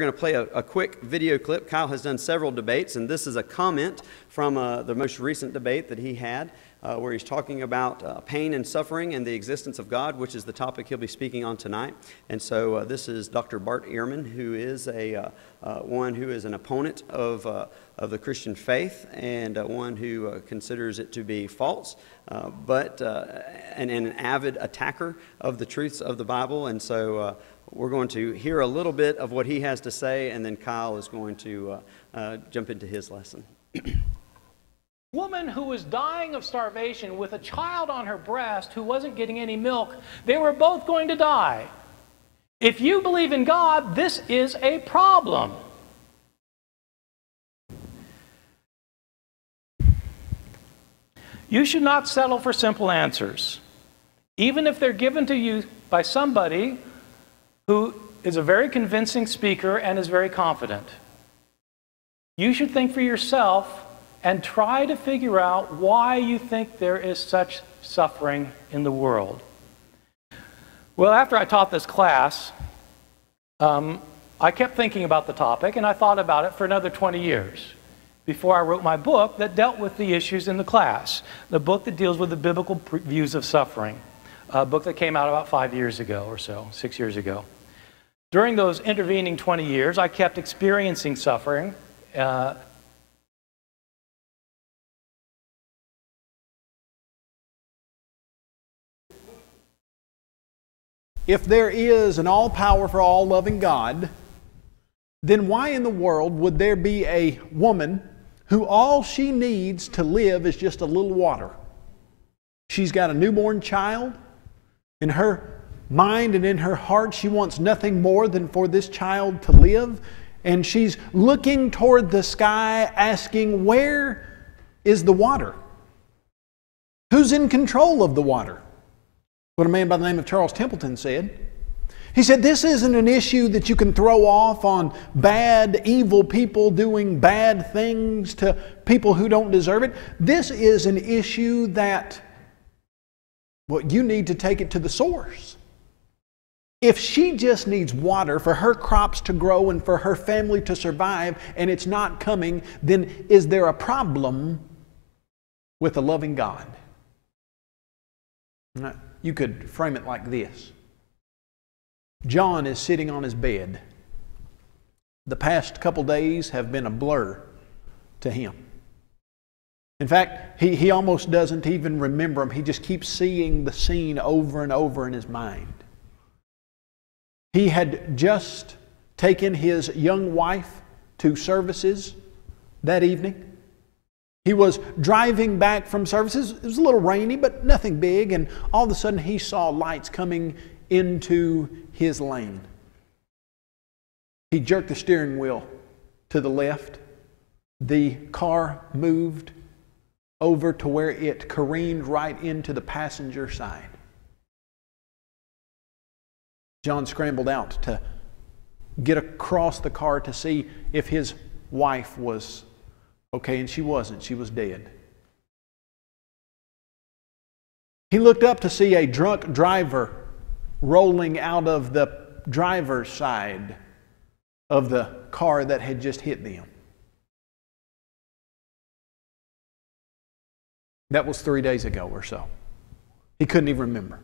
We're going to play a quick video clip. Kyle has done several debates, and this is a comment from the most recent debate that he had, where he's talking about pain and suffering and the existence of God, which is the topic he'll be speaking on tonight. And so this is Dr. Bart Ehrman, who is one who is an opponent of the Christian faith and one who considers it to be false, but an avid attacker of the truths of the Bible. And so we're going to hear a little bit of what he has to say, and then Kyle is going to jump into his lesson. Woman who was dying of starvation with a child on her breast who wasn't getting any milk, they were both going to die. If you believe in God, this is a problem. You should not settle for simple answers, even if they're given to you by somebody who is a very convincing speaker and is very confident. You should think for yourself and try to figure out why you think there is such suffering in the world. Well, after I taught this class, I kept thinking about the topic, and I thought about it for another 20 years before I wrote my book that dealt with the issues in the class, the book that deals with the biblical views of suffering, a book that came out about 5 years ago or so, 6 years ago. During those intervening 20 years, I kept experiencing suffering. If there is an all-powerful, all-loving God, then why in the world would there be a woman who all she needs to live is just a little water? She's got a newborn child. In her mind and in her heart, she wants nothing more than for this child to live. And she's looking toward the sky asking, where is the water? Who's in control of the water? What a man by the name of Charles Templeton said. He said, this isn't an issue that you can throw off on bad, evil people doing bad things to people who don't deserve it. This is an issue that, well, you need to take it to the source. If she just needs water for her crops to grow and for her family to survive, and it's not coming, then is there a problem with a loving God? You could frame it like this. John is sitting on his bed. The past couple days have been a blur to him. In fact, he almost doesn't even remember them. He just keeps seeing the scene over and over in his mind. He had just taken his young wife to services that evening. He was driving back from services. It was a little rainy, but nothing big. And all of a sudden, he saw lights coming into his lane. He jerked the steering wheel to the left. The car moved over to where it careened right into the passenger side. John scrambled out to get across the car to see if his wife was okay, and she wasn't. She was dead. He looked up to see a drunk driver rolling out of the driver's side of the car that had just hit them. That was 3 days ago or so. He couldn't even remember.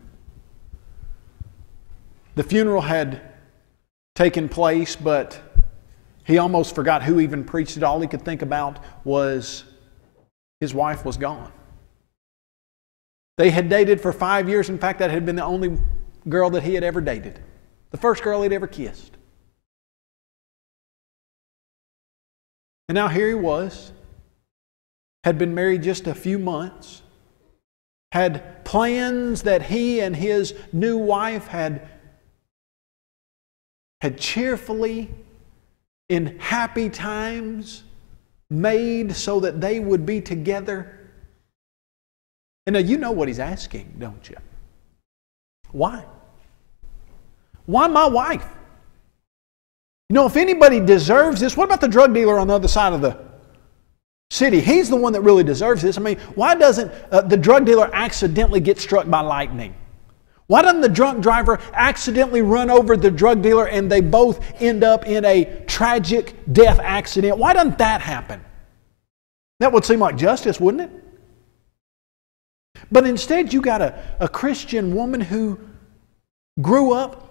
The funeral had taken place, but he almost forgot who even preached it. All he could think about was his wife was gone. They had dated for 5 years. In fact, that had been the only girl that he had ever dated. The first girl he'd ever kissed. And now here he was, had been married just a few months, had plans that he and his new wife had cheerfully, in happy times, made so that they would be together. And now you know what he's asking, don't you? Why? Why my wife? You know, if anybody deserves this, what about the drug dealer on the other side of the city? He's the one that really deserves this. I mean, why doesn't the drug dealer accidentally get struck by lightning? Why doesn't the drunk driver accidentally run over the drug dealer and they both end up in a tragic death accident? Why doesn't that happen? That would seem like justice, wouldn't it? But instead you got a Christian woman who grew up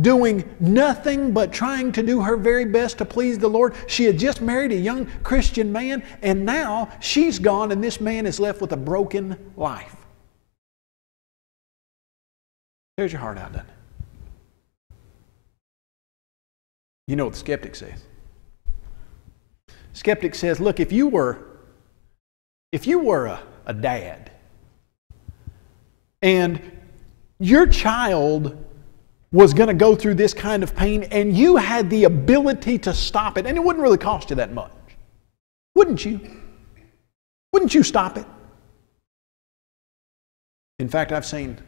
doing nothing but trying to do her very best to please the Lord. She had just married a young Christian man, and now she's gone and this man is left with a broken life. There's your heart out, doesn't it? You know what the skeptic says. Skeptic says, look, if you were a dad and your child was going to go through this kind of pain and you had the ability to stop it, and it wouldn't really cost you that much, wouldn't you? Wouldn't you stop it? In fact, I've seen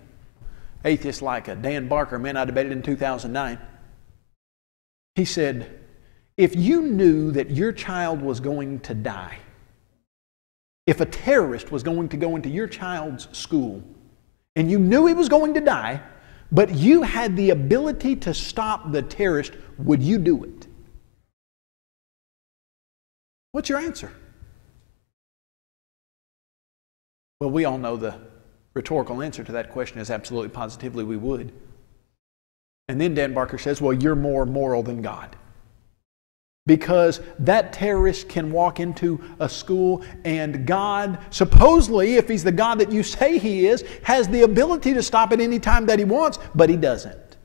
atheists like Dan Barker, a man I debated in 2009. He said, if you knew that your child was going to die, if a terrorist was going to go into your child's school and you knew he was going to die, but you had the ability to stop the terrorist, would you do it? What's your answer? Well, we all know the rhetorical answer to that question is absolutely positively we would. And then Dan Barker says, well, you're more moral than God. Because that terrorist can walk into a school and God, supposedly, if He's the God that you say He is, has the ability to stop it any time that He wants, but He doesn't.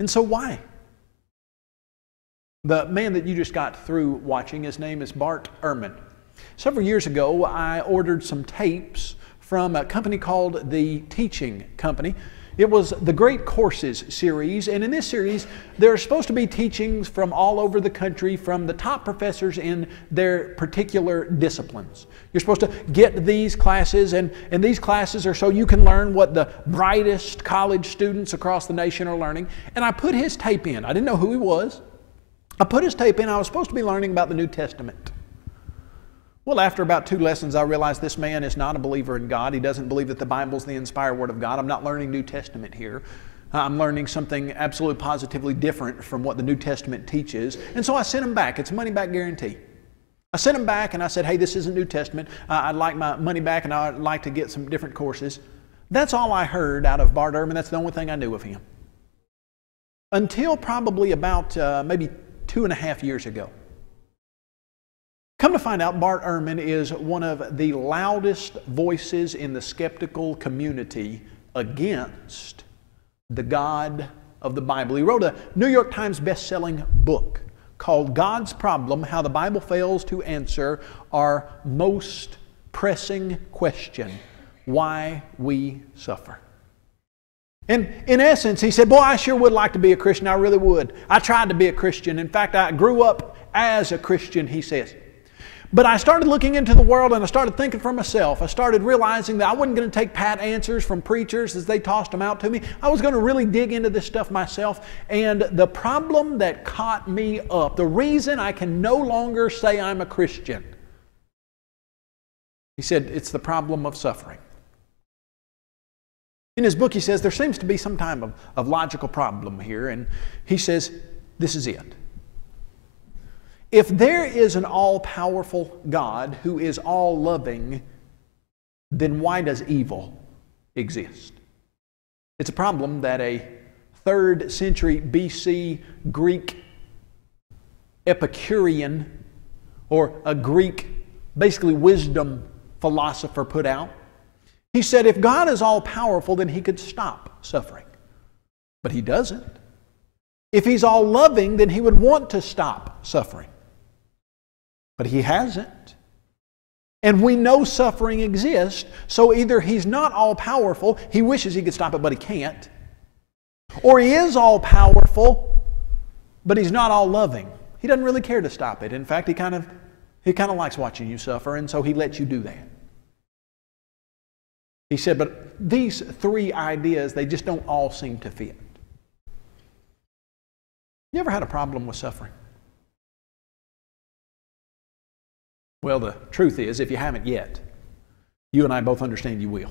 And so why? The man that you just got through watching, his name is Bart Ehrman. Several years ago, I ordered some tapes from a company called The Teaching Company. It was the Great Courses series, and in this series there are supposed to be teachings from all over the country from the top professors in their particular disciplines. You're supposed to get these classes, and these classes are so you can learn what the brightest college students across the nation are learning. And I put his tape in. I didn't know who he was. I put his tape in. I was supposed to be learning about the New Testament. Well, after about 2 lessons, I realized this man is not a believer in God. He doesn't believe that the Bible is the inspired Word of God. I'm not learning New Testament here. I'm learning something absolutely positively different from what the New Testament teaches. And so I sent him back. It's a money-back guarantee. I sent him back and I said, hey, this isn't New Testament. I'd like my money back and I'd like to get some different courses. That's all I heard out of Bart Ehrman. That's the only thing I knew of him. Until probably about maybe 2.5 years ago. Come to find out, Bart Ehrman is one of the loudest voices in the skeptical community against the God of the Bible. He wrote a New York Times best-selling book called God's Problem: How the Bible Fails to Answer Our Most Pressing Question, Why We Suffer. And in essence, he said, boy, I sure would like to be a Christian. I really would. I tried to be a Christian. In fact, I grew up as a Christian, he says. But I started looking into the world and I started thinking for myself. I started realizing that I wasn't going to take pat answers from preachers as they tossed them out to me. I was going to really dig into this stuff myself. And the problem that caught me up, the reason I can no longer say I'm a Christian, he said, it's the problem of suffering. In his book, he says there seems to be some type of logical problem here. And he says, this is it. If there is an all-powerful God who is all-loving, then why does evil exist? It's a problem that a 3rd century BC Greek Epicurean, or a Greek, basically wisdom philosopher, put out. He said if God is all-powerful, then He could stop suffering. But He doesn't. If He's all-loving, then He would want to stop suffering. But He hasn't. And we know suffering exists, so either He's not all-powerful, He wishes He could stop it, but He can't. Or He is all-powerful, but He's not all-loving. He doesn't really care to stop it. In fact, He kind of likes watching you suffer, and so He lets you do that. He said, but these 3 ideas, they just don't all seem to fit. You ever had a problem with suffering? Well, the truth is, if you haven't yet, you and I both understand you will.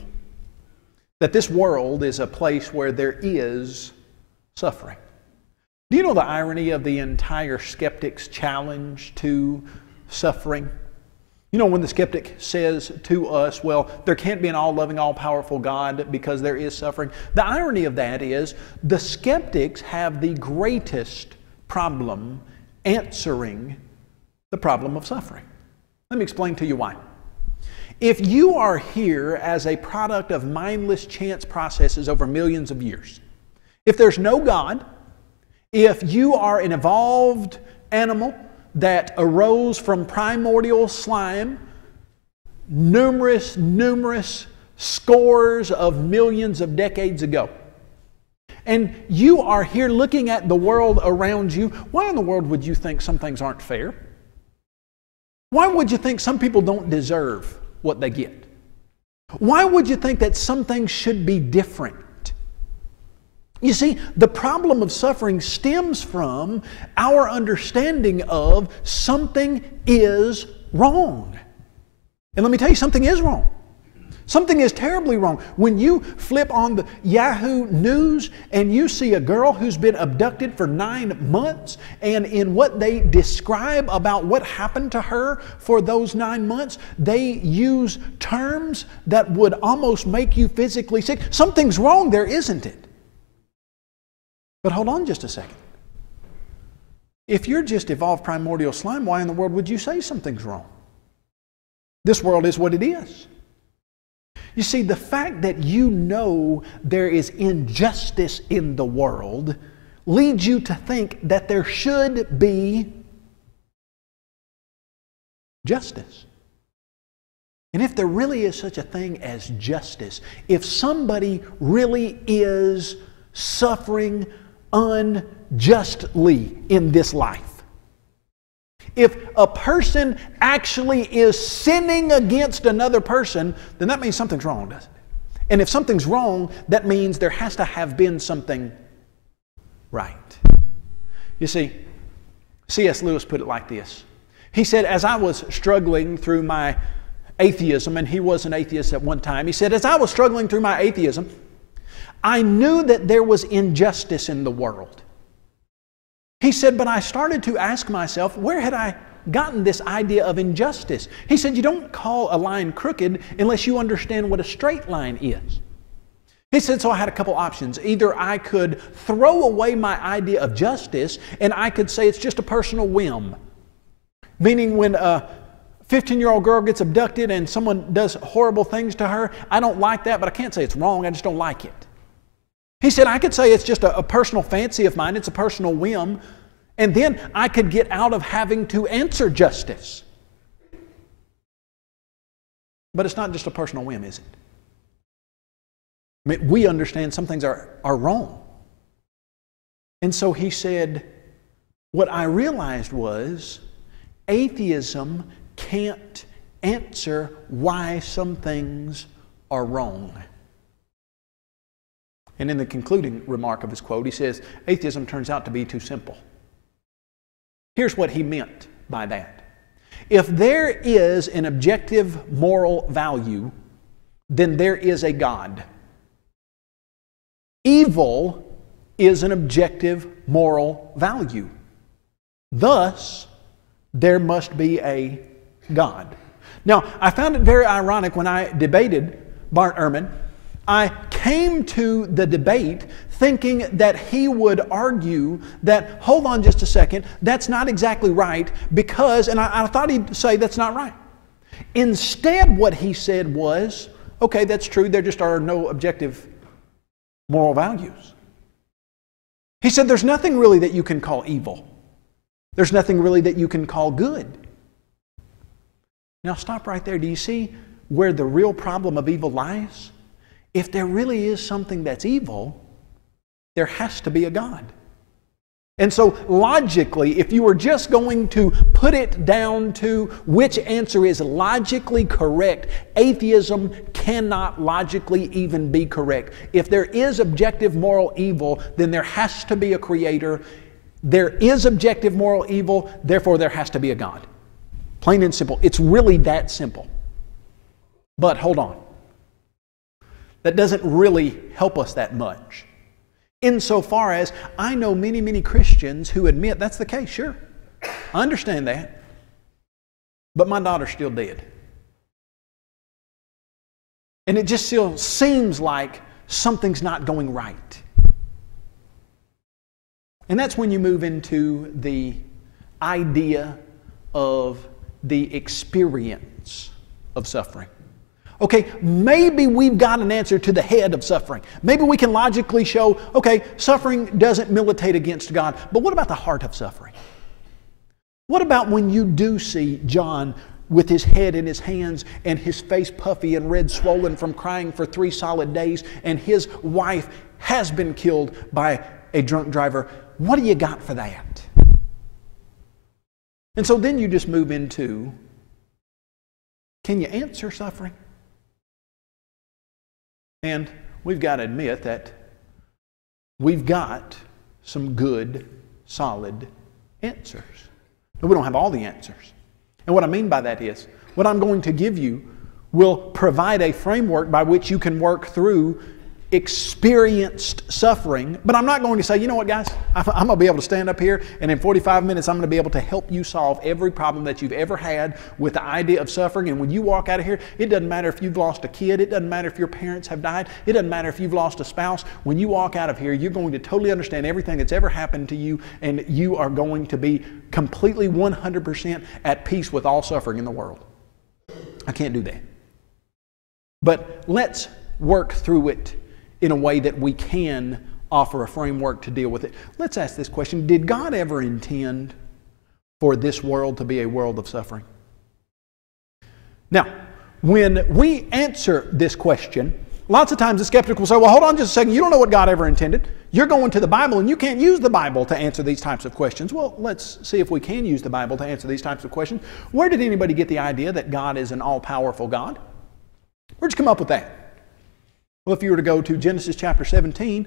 that this world is a place where there is suffering. Do you know the irony of the entire skeptic's challenge to suffering? You know, when the skeptic says to us, well, there can't be an all-loving, all-powerful God because there is suffering. The irony of that is the skeptics have the greatest problem answering the problem of suffering. Let me explain to you why. If you are here as a product of mindless chance processes over millions of years, if there's no God, if you are an evolved animal that arose from primordial slime numerous scores of millions of decades ago, and you are here looking at the world around you, why in the world would you think some things aren't fair? Why would you think some people don't deserve what they get? Why would you think that some things should be different? You see, the problem of suffering stems from our understanding of something is wrong. And let me tell you, something is wrong. Something is terribly wrong. When you flip on the Yahoo News and you see a girl who's been abducted for 9 months, and in what they describe about what happened to her for those 9 months, they use terms that would almost make you physically sick. Something's wrong there, isn't it? But hold on just a second. If you're just evolved primordial slime, why in the world would you say something's wrong? This world is what it is. You see, the fact that you know there is injustice in the world leads you to think that there should be justice. And if there really is such a thing as justice, if somebody really is suffering unjustly in this life, if a person actually is sinning against another person, then that means something's wrong, doesn't it? And if something's wrong, that means there has to have been something right. You see, C.S. Lewis put it like this. He said, as I was struggling through my atheism, and he was an atheist at one time, he said, as I was struggling through my atheism, I knew that there was injustice in the world. He said, but I started to ask myself, where had I gotten this idea of injustice? He said, you don't call a line crooked unless you understand what a straight line is. He said, so I had a couple options. Either I could throw away my idea of justice and I could say it's just a personal whim. Meaning when a 15-year-old girl gets abducted and someone does horrible things to her, I don't like that, but I can't say it's wrong, I just don't like it. He said, I could say it's just a personal fancy of mine, it's a personal whim, and then I could get out of having to answer justice. But it's not just a personal whim, is it? I mean, we understand some things are wrong. And so he said, what I realized was atheism can't answer why some things are wrong. And in the concluding remark of his quote, he says, atheism turns out to be too simple. Here's what he meant by that. If there is an objective moral value, then there is a God. Evil is an objective moral value. Thus, there must be a God. Now, I found it very ironic when I debated Bart Ehrman. I came to the debate thinking that he would argue that, hold on just a second, that's not exactly right because, and I thought he'd say that's not right. Instead, what he said was, okay, that's true, there just are no objective moral values. He said there's nothing really that you can call evil. There's nothing really that you can call good. Now stop right there. Do you see where the real problem of evil lies? If there really is something that's evil, there has to be a God. And so logically, if you were just going to put it down to which answer is logically correct, atheism cannot logically even be correct. If there is objective moral evil, then there has to be a creator. There is objective moral evil, therefore there has to be a God. Plain and simple. It's really that simple. But hold on. that doesn't really help us that much. Insofar as I know many, many Christians who admit that's the case, sure. I understand that. But my daughter's still dead. And it just still seems like something's not going right. And that's when you move into the idea of the experience of suffering. Okay, maybe we've got an answer to the head of suffering. Maybe we can logically show, okay, suffering doesn't militate against God. But what about the heart of suffering? What about when you do see John with his head in his hands and his face puffy and red swollen from crying for 3 solid days, and his wife has been killed by a drunk driver? What do you got for that? And so then you just move into, can you answer suffering? And we've got to admit that we've got some good, solid answers. But we don't have all the answers. And what I mean by that is, what I'm going to give you will provide a framework by which you can work through experienced suffering. But I'm not going to say, you know what, guys, I'm going to be able to stand up here and in 45 minutes I'm going to be able to help you solve every problem that you've ever had with the idea of suffering. And when you walk out of here, it doesn't matter if you've lost a kid, it doesn't matter if your parents have died, it doesn't matter if you've lost a spouse. When you walk out of here, you're going to totally understand everything that's ever happened to you, and you are going to be completely 100% at peace with all suffering in the world. I can't do that. But let's work through it in a way that we can offer a framework to deal with it. Let's ask this question. Did God ever intend for this world to be a world of suffering? Now, when we answer this question, lots of times the skeptic will say, well, hold on just a second. You don't know what God ever intended. You're going to the Bible and you can't use the Bible to answer these types of questions. Well, let's see if we can use the Bible to answer these types of questions. Where did anybody get the idea that God is an all-powerful God? Where'd you come up with that? Well, if you were to go to Genesis chapter 17,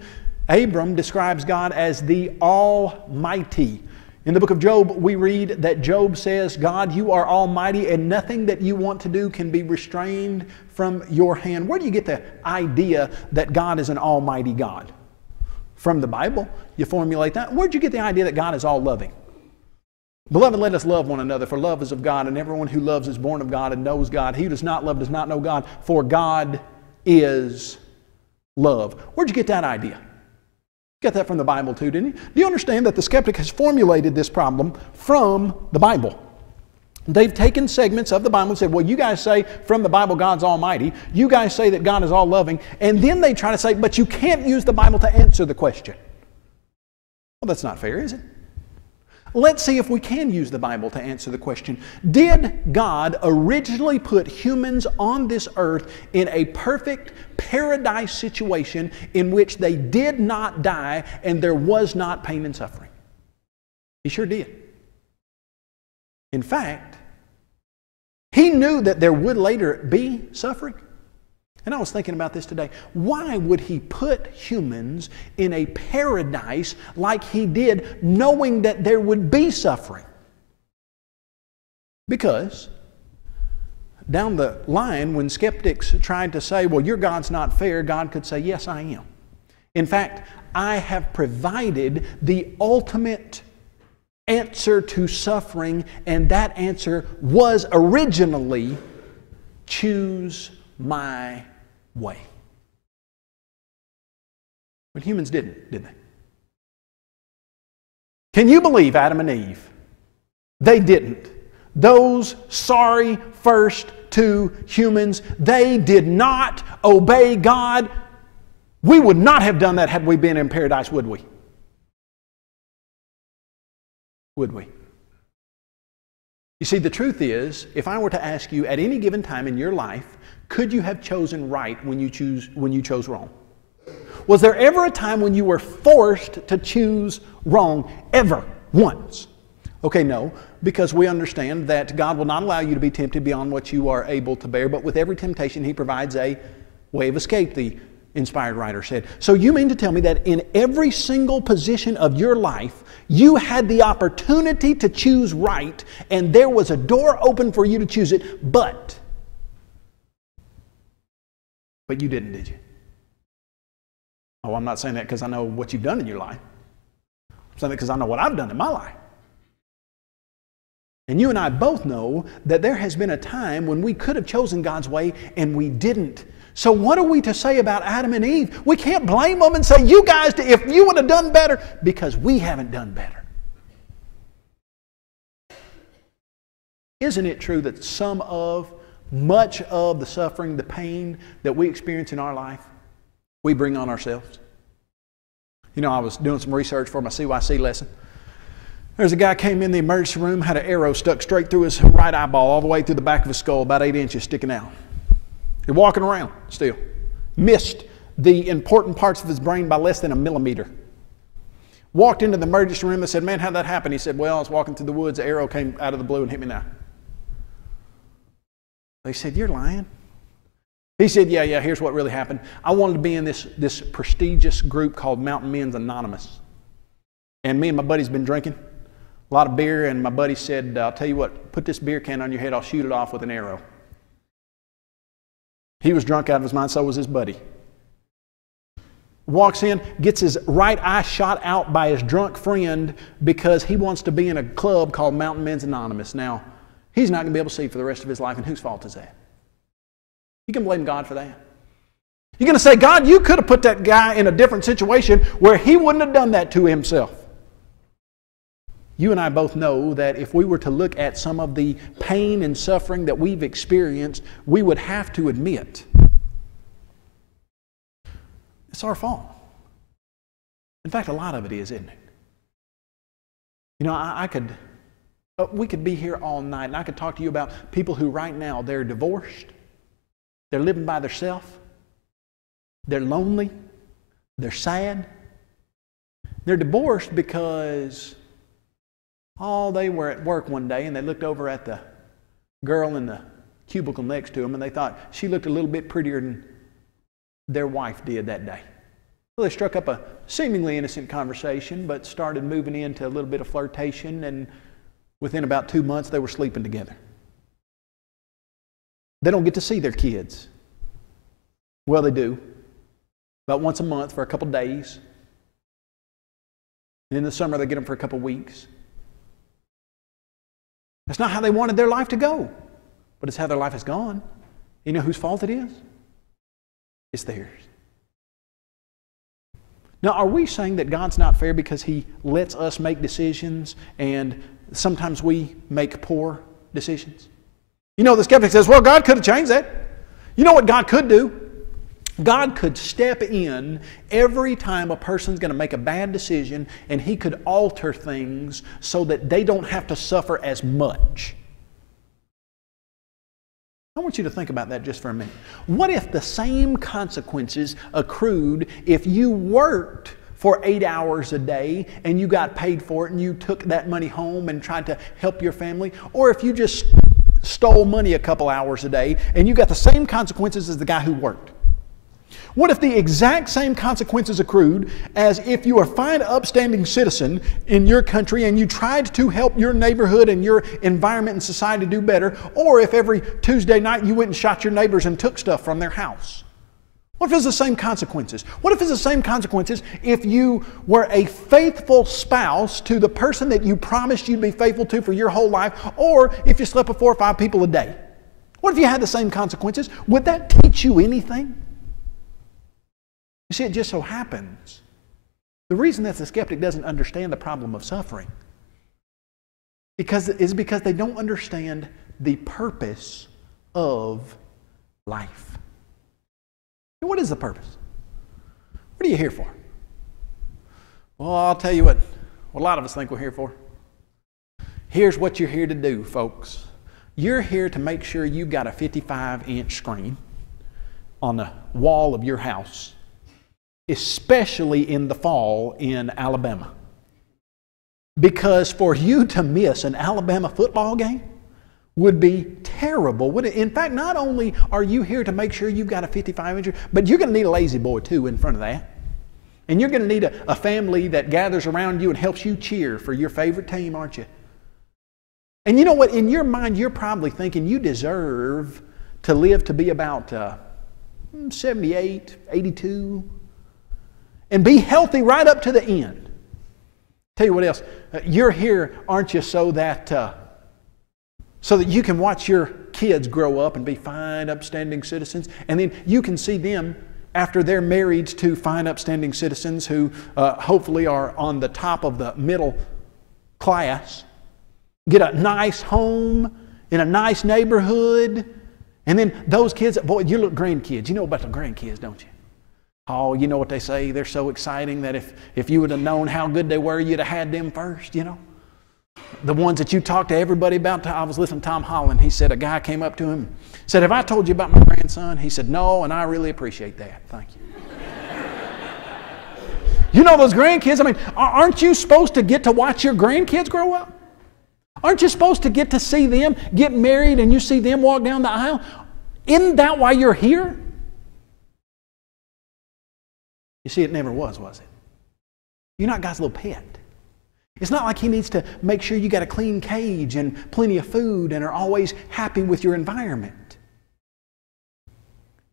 Abram describes God as the Almighty. In the book of Job, we read that Job says, God, you are almighty and nothing that you want to do can be restrained from your hand. Where do you get the idea that God is an almighty God? From the Bible, you formulate that. Where did you get the idea that God is all loving? Beloved, let us love one another, for love is of God, and everyone who loves is born of God and knows God. He who does not love does not know God, for God is love. Where'd you get that idea? You got that from the Bible too, didn't you? Do you understand that the skeptic has formulated this problem from the Bible? They've taken segments of the Bible and said, well, you guys say from the Bible God's almighty. You guys say that God is all loving. And then they try to say, but you can't use the Bible to answer the question. Well, that's not fair, is it? Let's see if we can use the Bible to answer the question. Did God originally put humans on this earth in a perfect paradise situation in which they did not die and there was not pain and suffering? He sure did. In fact, He knew that there would later be suffering. And I was thinking about this today. Why would He put humans in a paradise like He did, knowing that there would be suffering? Because down the line, when skeptics tried to say, well, your God's not fair, God could say, yes, I am. In fact, I have provided the ultimate answer to suffering, and that answer was originally, choose my way. But humans didn't, did they? Can you believe Adam and Eve? They didn't. Those sorry first two humans, they did not obey God. We would not have done that had we been in paradise, would we? Would we? You see, the truth is, if I were to ask you at any given time in your life, could you have chosen right when you chose wrong? Was there ever a time when you were forced to choose wrong? Ever? Once? Okay, no, because we understand that God will not allow you to be tempted beyond what you are able to bear, but with every temptation He provides a way of escape, the inspired writer said. So you mean to tell me that in every single position of your life, you had the opportunity to choose right, and there was a door open for you to choose it, but you didn't, did you? Oh, I'm not saying that because I know what you've done in your life. I'm saying that because I know what I've done in my life. And you and I both know that there has been a time when we could have chosen God's way and we didn't. So what are we to say about Adam and Eve? We can't blame them and say, you guys, if you would have done better, because we haven't done better. Isn't it true that much of the suffering, the pain that we experience in our life, we bring on ourselves? You know, I was doing some research for my CYC lesson. There's a guy came in the emergency room, had an arrow stuck straight through his right eyeball, all the way through the back of his skull, about 8 inches sticking out. He's walking around still. Missed the important parts of his brain by less than a millimeter. Walked into the emergency room and said, man, how'd that happen? He said, well, I was walking through the woods, the arrow came out of the blue and hit me now. They said, you're lying. He said, yeah, here's what really happened. I wanted to be in this prestigious group called Mountain Men's Anonymous. And me and my buddy's been drinking a lot of beer, and my buddy said, I'll tell you what, put this beer can on your head, I'll shoot it off with an arrow. He was drunk out of his mind, so was his buddy. Walks in, gets his right eye shot out by his drunk friend because he wants to be in a club called Mountain Men's Anonymous. Now, he's not going to be able to see for the rest of his life, and whose fault is that? You can blame God for that. You're going to say, God, you could have put that guy in a different situation where he wouldn't have done that to himself. You and I both know that if we were to look at some of the pain and suffering that we've experienced, we would have to admit it's our fault. In fact, a lot of it is, isn't it? You know, we could be here all night, and I could talk to you about people who right now, they're divorced, they're living by themselves, they're lonely, they're sad. They're divorced because they were at work one day and they looked over at the girl in the cubicle next to them and they thought she looked a little bit prettier than their wife did that day. Well, they struck up a seemingly innocent conversation but started moving into a little bit of flirtation, and within about 2 months they were sleeping together. They don't get to see their kids. Well, they do. About once a month for a couple days. And in the summer they get them for a couple weeks. That's not how they wanted their life to go, but it's how their life has gone. You know whose fault it is? It's theirs. Now, are we saying that God's not fair because He lets us make decisions and sometimes we make poor decisions? You know, the skeptic says, well, God could have changed that. You know what God could do? God could step in every time a person's going to make a bad decision, and He could alter things so that they don't have to suffer as much. I want you to think about that just for a minute. What if the same consequences accrued if you worked for 8 hours a day and you got paid for it and you took that money home and tried to help your family? Or if you just stole money a couple hours a day and you got the same consequences as the guy who worked? What if the exact same consequences accrued as if you were a fine, upstanding citizen in your country and you tried to help your neighborhood and your environment and society do better, or if every Tuesday night you went and shot your neighbors and took stuff from their house? What if it's the same consequences? What if it's the same consequences if you were a faithful spouse to the person that you promised you'd be faithful to for your whole life, or if you slept with 4 or 5 people a day? What if you had the same consequences? Would that teach you anything? You see, it just so happens. The reason that the skeptic doesn't understand the problem of suffering is because they don't understand the purpose of life. What is the purpose? What are you here for? Well, I'll tell you what a lot of us think we're here for. Here's what you're here to do, folks. You're here to make sure you've got a 55-inch screen on the wall of your house, especially in the fall in Alabama. Because for you to miss an Alabama football game would be terrible. In fact, not only are you here to make sure you've got a 55-incher, but you're going to need a lazy boy too in front of that. And you're going to need a family that gathers around you and helps you cheer for your favorite team, aren't you? And you know what? In your mind, you're probably thinking you deserve to live to be about 78, 82. and be healthy right up to the end. Tell you what else. You're here, aren't you, so that you can watch your kids grow up and be fine, upstanding citizens, and then you can see them after they're married to fine, upstanding citizens who hopefully are on the top of the middle class, get a nice home in a nice neighborhood, and then those kids, boy, you look grandkids. You know about the grandkids, don't you? Oh, you know what they say? They're so exciting that if you would have known how good they were, you'd have had them first, you know? The ones that you talk to everybody about. I was listening to Tom Holland. He said a guy came up to him, said, "Have I told you about my grandson?" He said, "No, and I really appreciate that. Thank you." You know those grandkids, I mean, aren't you supposed to get to watch your grandkids grow up? Aren't you supposed to get to see them get married and you see them walk down the aisle? Isn't that why you're here? You see, it never was it? You're not God's little pet. It's not like He needs to make sure you got a clean cage and plenty of food and are always happy with your environment.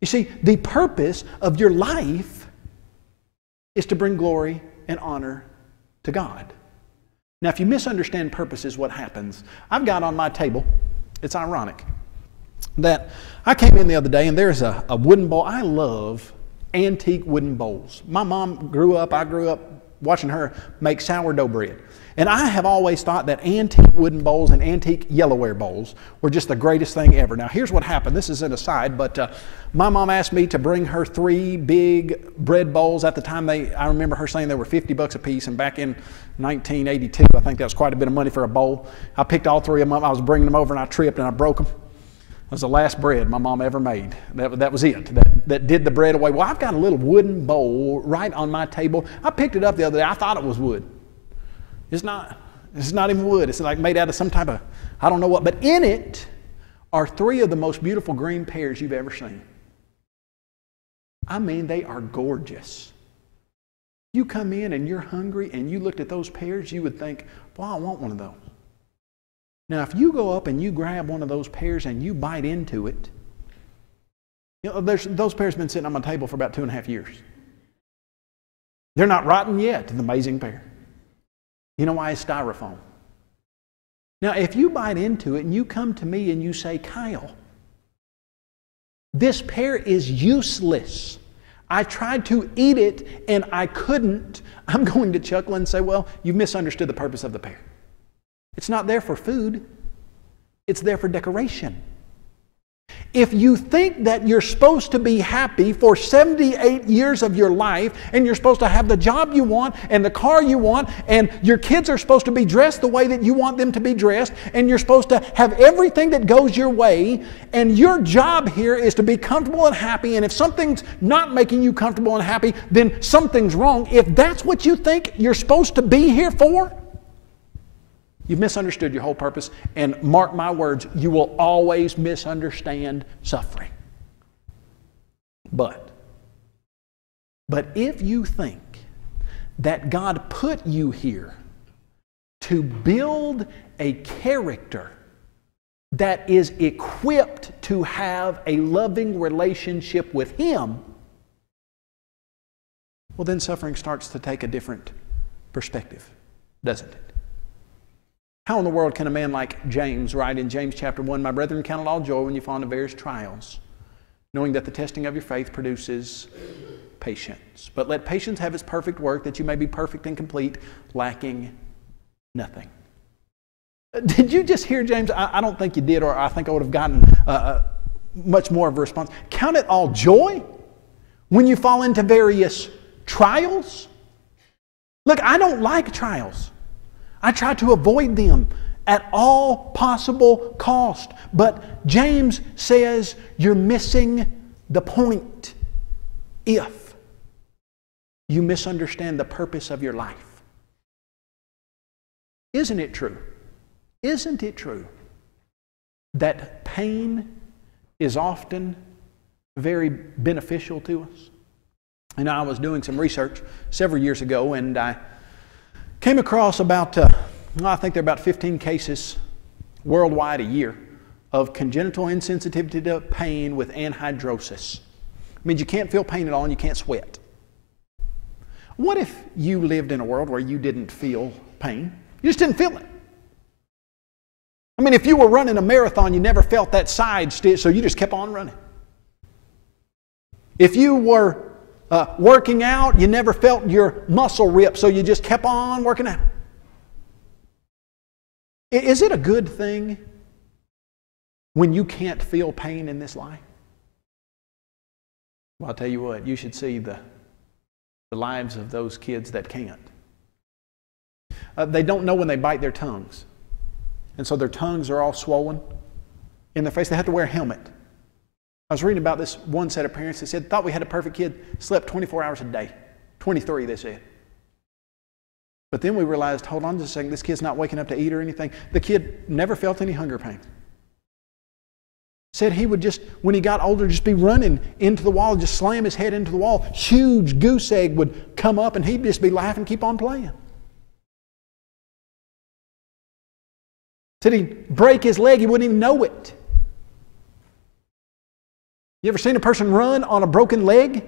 You see, the purpose of your life is to bring glory and honor to God. Now, if you misunderstand purposes, what happens? I've got on my table, it's ironic, that I came in the other day and there's a wooden bowl. I love antique wooden bowls. My mom I grew up watching her make sourdough bread. And I have always thought that antique wooden bowls and antique yellowware bowls were just the greatest thing ever. Now, here's what happened. This is an aside, but my mom asked me to bring her 3 big bread bowls. At the time, I remember her saying they were $50 a piece, and back in 1982, I think that was quite a bit of money for a bowl. I picked all 3 of them up. I was bringing them over, and I tripped, and I broke them. It was the last bread my mom ever made. That was it. That did the bread away. Well, I've got a little wooden bowl right on my table. I picked it up the other day. I thought it was wood. It's not even wood. It's like made out of some type of, I don't know what. But in it are 3 of the most beautiful green pears you've ever seen. I mean, they are gorgeous. You come in and you're hungry and you looked at those pears, you would think, well, I want one of those. Now, if you go up and you grab one of those pears and you bite into it, you know, those pears have been sitting on my table for about 2.5 years. They're not rotten yet. It's an amazing pear. You know why? It's styrofoam. Now, if you bite into it and you come to me and you say, "Kyle, this pear is useless. I tried to eat it and I couldn't," I'm going to chuckle and say, "Well, you misunderstood the purpose of the pear. It's not there for food. It's there for decoration." If you think that you're supposed to be happy for 78 years of your life, and you're supposed to have the job you want and the car you want, and your kids are supposed to be dressed the way that you want them to be dressed, and you're supposed to have everything that goes your way, and your job here is to be comfortable and happy, and if something's not making you comfortable and happy, then something's wrong. If that's what you think you're supposed to be here for, you've misunderstood your whole purpose, and mark my words, you will always misunderstand suffering. But if you think that God put you here to build a character that is equipped to have a loving relationship with Him, well, then suffering starts to take a different perspective, doesn't it? How in the world can a man like James write in James chapter 1, "My brethren, count it all joy when you fall into various trials, knowing that the testing of your faith produces patience. But let patience have its perfect work, that you may be perfect and complete, lacking nothing." Did you just hear James? I don't think you did, or I think I would have gotten much more of a response. Count it all joy when you fall into various trials. Look, I don't like trials. I try to avoid them at all possible cost. But James says you're missing the point if you misunderstand the purpose of your life. Isn't it true? Isn't it true that pain is often very beneficial to us? And I was doing some research several years ago, and I came across about, I think there are about 15 cases worldwide a year of congenital insensitivity to pain with anhidrosis. It means you can't feel pain at all and you can't sweat. What if you lived in a world where you didn't feel pain? You just didn't feel it. I mean, if you were running a marathon, you never felt that side stitch, so you just kept on running. If you were working out, you never felt your muscle rip, so you just kept on working out. Is it a good thing when you can't feel pain in this life? Well, I'll tell you what, you should see the lives of those kids that can't. They don't know when they bite their tongues. And so their tongues are all swollen in their face. They have to wear a helmet. I was reading about this one set of parents that said, thought we had a perfect kid, slept 24 hours a day. 23, they said. But then we realized, hold on just a second, this kid's not waking up to eat or anything. The kid never felt any hunger pain. Said he would just, when he got older, just be running into the wall, just slam his head into the wall. Huge goose egg would come up and he'd just be laughing, keep on playing. Said he'd break his leg, he wouldn't even know it. You ever seen a person run on a broken leg?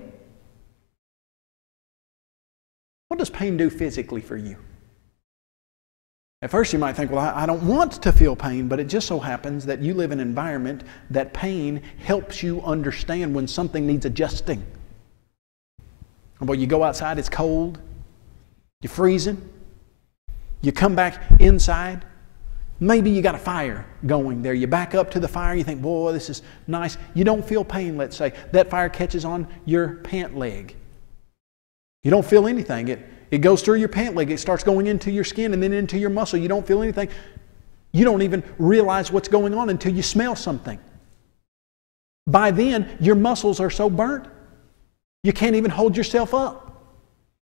What does pain do physically for you? At first you might think, well, I don't want to feel pain, but it just so happens that you live in an environment that pain helps you understand when something needs adjusting. Well, you go outside, it's cold, you're freezing, you come back inside, maybe you got a fire going there. You back up to the fire, you think, boy, this is nice. You don't feel pain, let's say. That fire catches on your pant leg. You don't feel anything. It goes through your pant leg. It starts going into your skin and then into your muscle. You don't feel anything. You don't even realize what's going on until you smell something. By then, your muscles are so burnt, you can't even hold yourself up.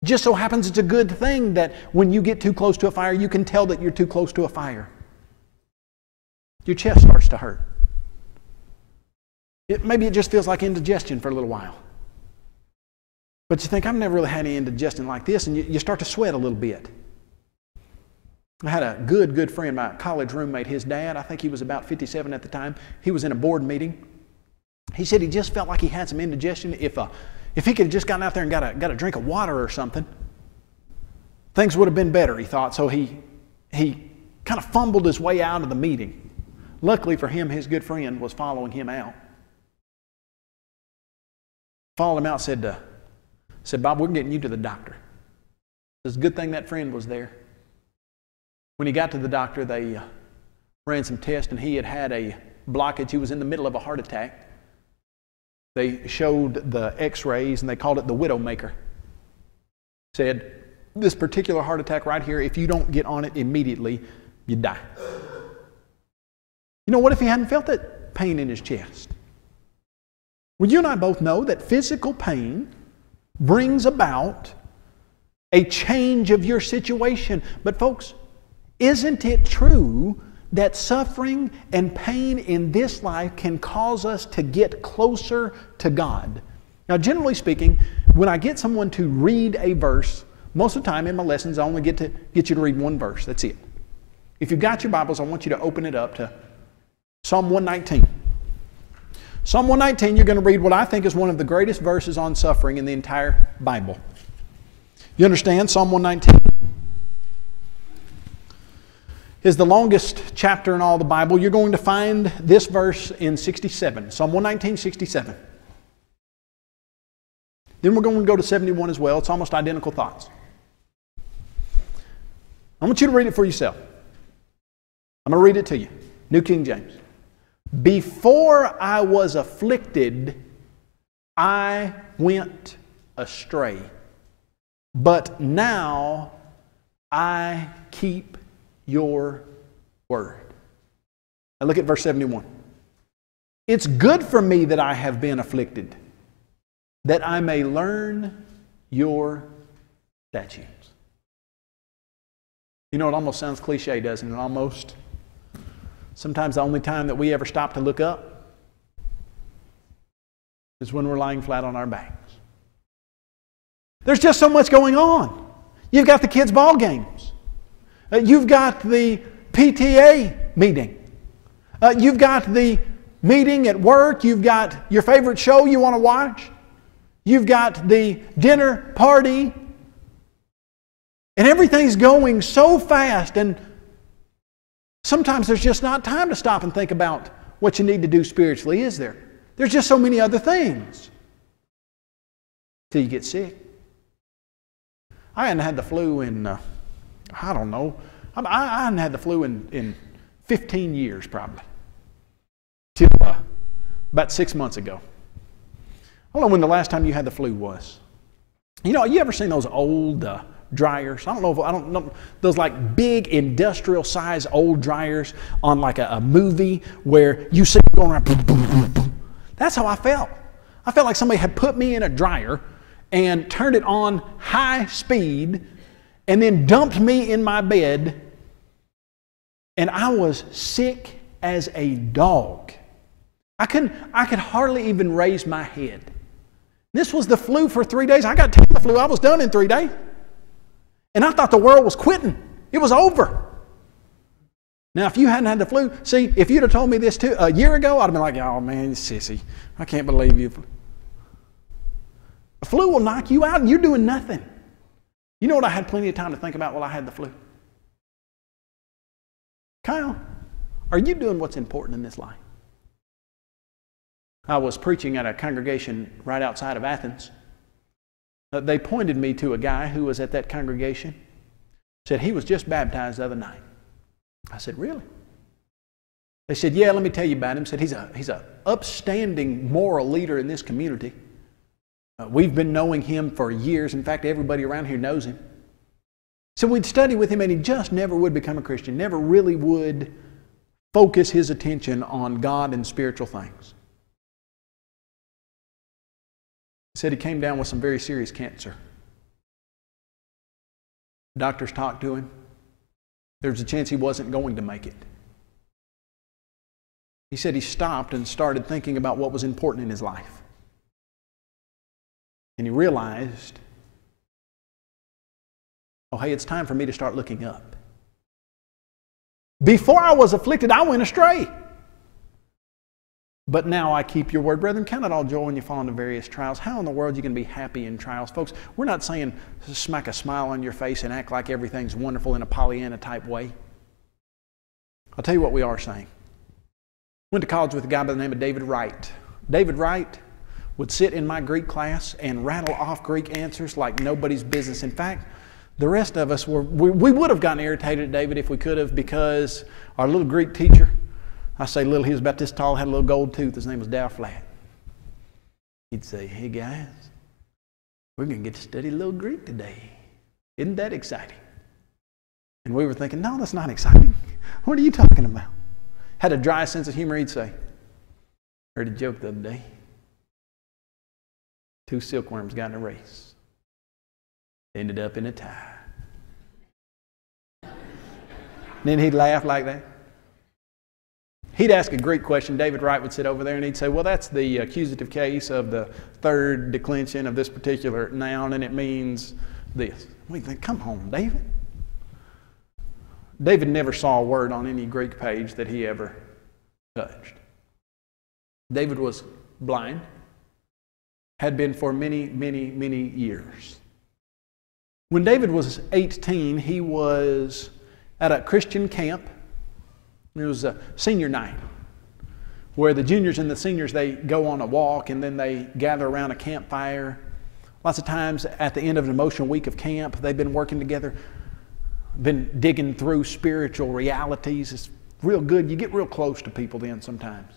Just so happens it's a good thing that when you get too close to a fire, you can tell that you're too close to a fire. Your chest starts to hurt. Maybe it just feels like indigestion for a little while. But you think, I've never really had any indigestion like this, and you start to sweat a little bit. I had a good friend, my college roommate, his dad, I think he was about 57 at the time. He was in a board meeting. He said he just felt like he had some indigestion. If he could have just gotten out there and got a drink of water or something, things would have been better, he thought. So he kind of fumbled his way out of the meeting. Luckily for him, his good friend was following him out. Followed him out, said, Bob, we're getting you to the doctor. It's a good thing that friend was there. When he got to the doctor, they ran some tests, and he had a blockage. He was in the middle of a heart attack. They showed the x-rays, and they called it the widowmaker. Said, this particular heart attack right here, if you don't get on it immediately, you die. You know, what if he hadn't felt that pain in his chest? Well, you and I both know that physical pain brings about a change of your situation. But folks, isn't it true that suffering and pain in this life can cause us to get closer to God? Now, generally speaking, when I get someone to read a verse, most of the time in my lessons I only get you to read one verse. That's it. If you've got your Bibles, I want you to open it up to Psalm 119. Psalm 119, you're going to read what I think is one of the greatest verses on suffering in the entire Bible. You understand? Psalm 119 is the longest chapter in all the Bible. You're going to find this verse in 67. Psalm 119, 67. Then we're going to go to 71 as well. It's almost identical thoughts. I want you to read it for yourself. I'm going to read it to you. New King James. Before I was afflicted, I went astray. But now I keep your word. Now look at verse 71. It's good for me that I have been afflicted, that I may learn your statutes. You know, it almost sounds cliche, doesn't it? Almost. Sometimes the only time that we ever stop to look up is when we're lying flat on our backs. There's just so much going on. You've got the kids' ball games. You've got the PTA meeting. You've got the meeting at work. You've got your favorite show you want to watch. You've got the dinner party. And everything's going so fast, and sometimes there's just not time to stop and think about what you need to do spiritually, is there? There's just so many other things. Till you get sick. I hadn't had the flu in, I don't know. I hadn't had the flu in 15 years probably. Till about 6 months ago. I don't know when the last time you had the flu was. You know, you ever seen those old dryers? I don't know, those like big industrial size old dryers on like a movie where you see it going around, boom, boom, boom, boom. That's how I felt. I felt like somebody had put me in a dryer and turned it on high speed and then dumped me in my bed, and I was sick as a dog. I could hardly even raise my head. This was the flu for 3 days. I got the flu. I was done in 3 days. And I thought the world was quitting. It was over. Now, if you hadn't had the flu, see, if you'd have told me this a year ago, I'd have been like, oh man, you sissy. I can't believe you. The flu will knock you out and you're doing nothing. You know what I had plenty of time to think about while I had the flu? Kyle, are you doing what's important in this life? I was preaching at a congregation right outside of Athens. They pointed me to a guy who was at that congregation. Said he was just baptized the other night. I said, really? They said, yeah, let me tell you about him. Said he's a upstanding moral leader in this community. We've been knowing him for years. In fact, everybody around here knows him. So we'd study with him, and he just never would become a Christian, never really would focus his attention on God and spiritual things. He said he came down with some very serious cancer. Doctors talked to him. There was a chance he wasn't going to make it. He said he stopped and started thinking about what was important in his life. And he realized, oh, hey, it's time for me to start looking up. Before I was afflicted, I went astray. But now I keep your word. Brethren, count it all joy when you fall into various trials. How in the world are you going to be happy in trials? Folks, we're not saying smack a smile on your face and act like everything's wonderful in a Pollyanna type way. I'll tell you what we are saying. Went to college with a guy by the name of David Wright. David Wright would sit in my Greek class and rattle off Greek answers like nobody's business. In fact, the rest of us we would have gotten irritated at David if we could have, because our little Greek teacher, I say little, he was about this tall, had a little gold tooth. His name was Dow Flat. He'd say, hey guys, we're going to get to study a little Greek today. Isn't that exciting? And we were thinking, no, that's not exciting. What are you talking about? Had a dry sense of humor, he'd say, heard a joke the other day. 2 silkworms got in a race. Ended up in a tie. Then he'd laugh like that. He'd ask a Greek question. David Wright would sit over there and he'd say, well, that's the accusative case of the third declension of this particular noun, and it means this. We think, come on, David. David never saw a word on any Greek page that he ever touched. David was blind, had been for many, many, many years. When David was 18, he was at a Christian camp. It was a senior night where the juniors and the seniors, they go on a walk and then they gather around a campfire. Lots of times at the end of an emotional week of camp, they've been working together, been digging through spiritual realities. It's real good. You get real close to people then sometimes.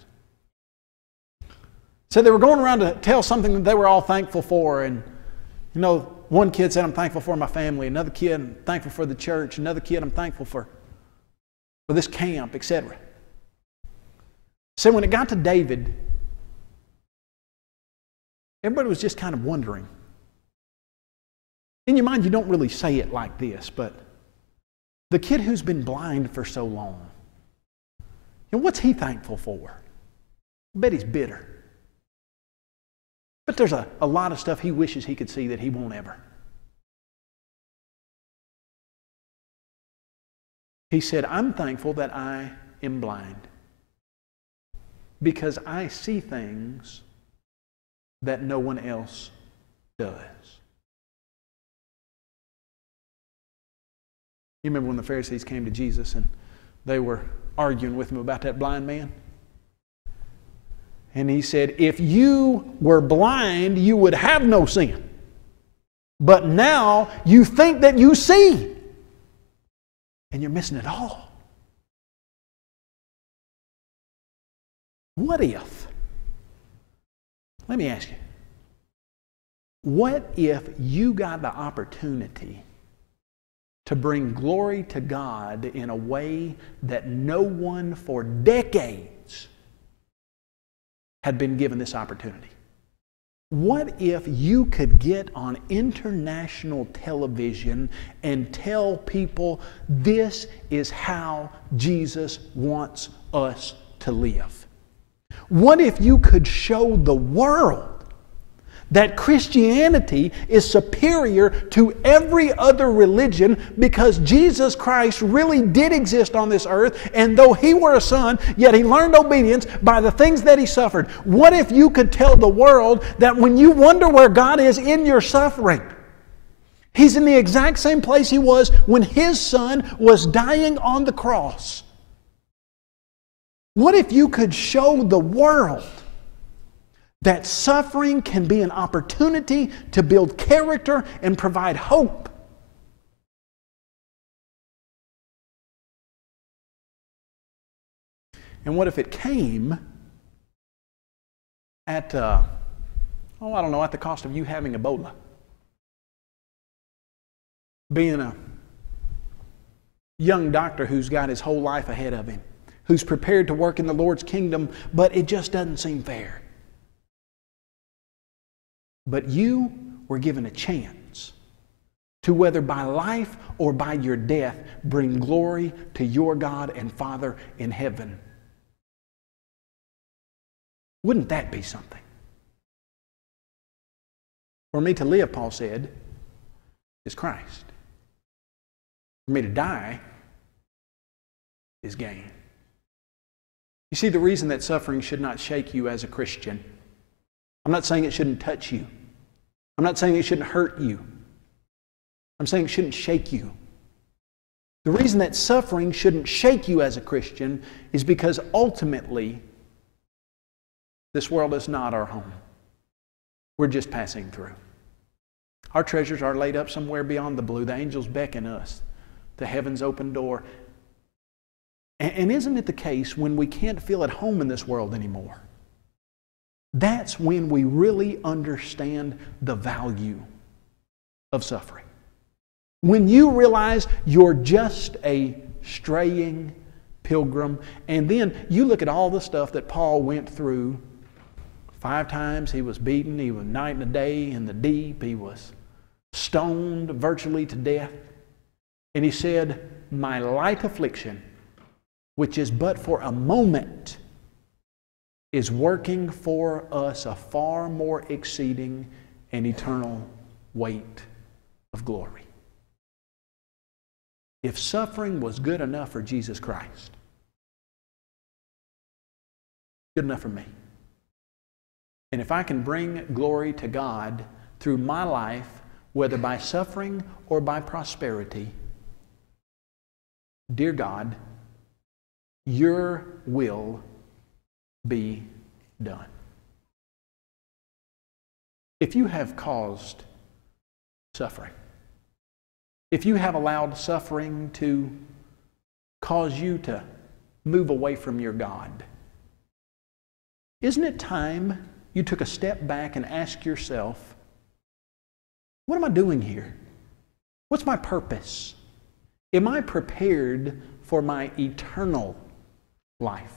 So they were going around to tell something that they were all thankful for. And, you know, one kid said, I'm thankful for my family. Another kid, I'm thankful for the church. Another kid, I'm thankful for this camp, etc. So when it got to David, everybody was just kind of wondering. In your mind, you don't really say it like this, but the kid who's been blind for so long, and what's he thankful for? I bet he's bitter. But there's a lot of stuff he wishes he could see that he won't ever. He said, I'm thankful that I am blind because I see things that no one else does. You remember when the Pharisees came to Jesus and they were arguing with him about that blind man? And he said, if you were blind, you would have no sin. But now you think that you see. And you're missing it all. What if, let me ask you, what if you got the opportunity to bring glory to God in a way that no one for decades had been given this opportunity? What if you could get on international television and tell people this is how Jesus wants us to live? What if you could show the world that Christianity is superior to every other religion because Jesus Christ really did exist on this earth, and though He were a son, yet He learned obedience by the things that He suffered? What if you could tell the world that when you wonder where God is in your suffering, He's in the exact same place He was when His Son was dying on the cross? What if you could show the world that suffering can be an opportunity to build character and provide hope? And what if it came at, at the cost of you having Ebola? Being a young doctor who's got his whole life ahead of him, who's prepared to work in the Lord's kingdom, but it just doesn't seem fair. But you were given a chance to, whether by life or by your death, bring glory to your God and Father in heaven. Wouldn't that be something? For me to live, Paul said, is Christ. For me to die is gain. You see, the reason that suffering should not shake you as a Christian, I'm not saying it shouldn't touch you. I'm not saying it shouldn't hurt you. I'm saying it shouldn't shake you. The reason that suffering shouldn't shake you as a Christian is because ultimately, this world is not our home. We're just passing through. Our treasures are laid up somewhere beyond the blue. The angels beckon us. The heavens open door. And isn't it the case when we can't feel at home in this world anymore? That's when we really understand the value of suffering. When you realize you're just a straying pilgrim, and then you look at all the stuff that Paul went through. 5 times he was beaten, he was night and a day in the deep, he was stoned virtually to death. And he said, my light affliction, which is but for a moment, is working for us a far more exceeding and eternal weight of glory. If suffering was good enough for Jesus Christ, good enough for me. And if I can bring glory to God through my life, whether by suffering or by prosperity, dear God, your will be done. If you have caused suffering, if you have allowed suffering to cause you to move away from your God, isn't it time you took a step back and asked yourself, what am I doing here? What's my purpose? Am I prepared for my eternal life?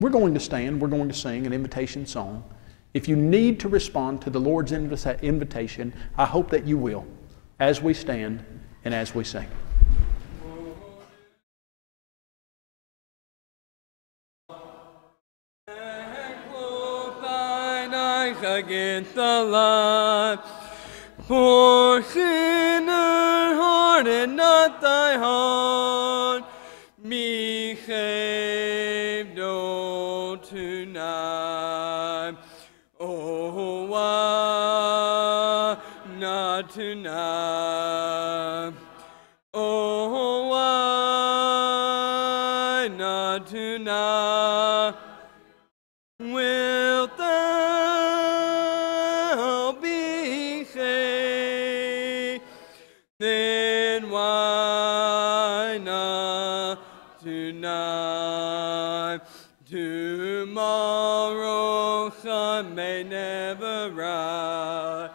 We're going to stand, we're going to sing an invitation song. If you need to respond to the Lord's invitation, I hope that you will, as we stand and as we sing. Against the light, poor sinner heart and not thy heart, behave no tonight. Oh, why not tonight? Oh. why not tonight? Wilt thou behave? Then why not tonight? Tomorrow sun may never rise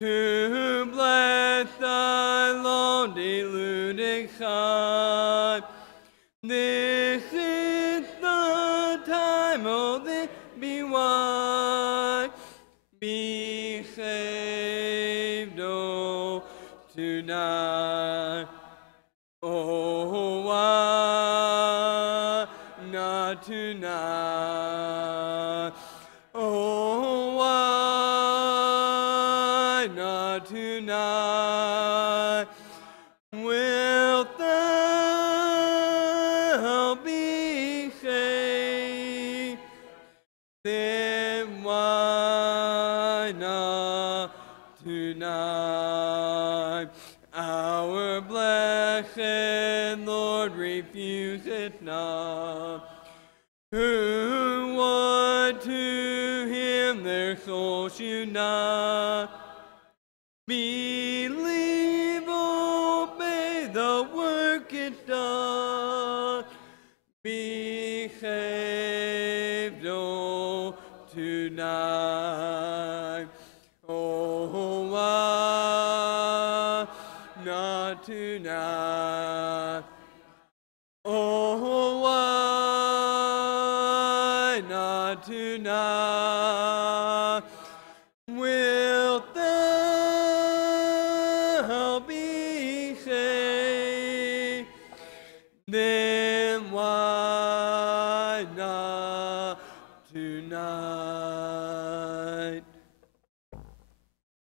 to bless thy long deluded heart. This is the time, oh, this be wise. Be saved, oh, tonight. Oh, why not tonight? Oh, why not tonight? Wilt thou be saved? Then why not tonight? Our blessed Lord refuseth not, who would to him their souls unite. Believe, obey, the work is done. Be saved, oh, tonight. Oh, why not tonight? Oh, why not tonight? Wilt thou be saved? Then why not tonight?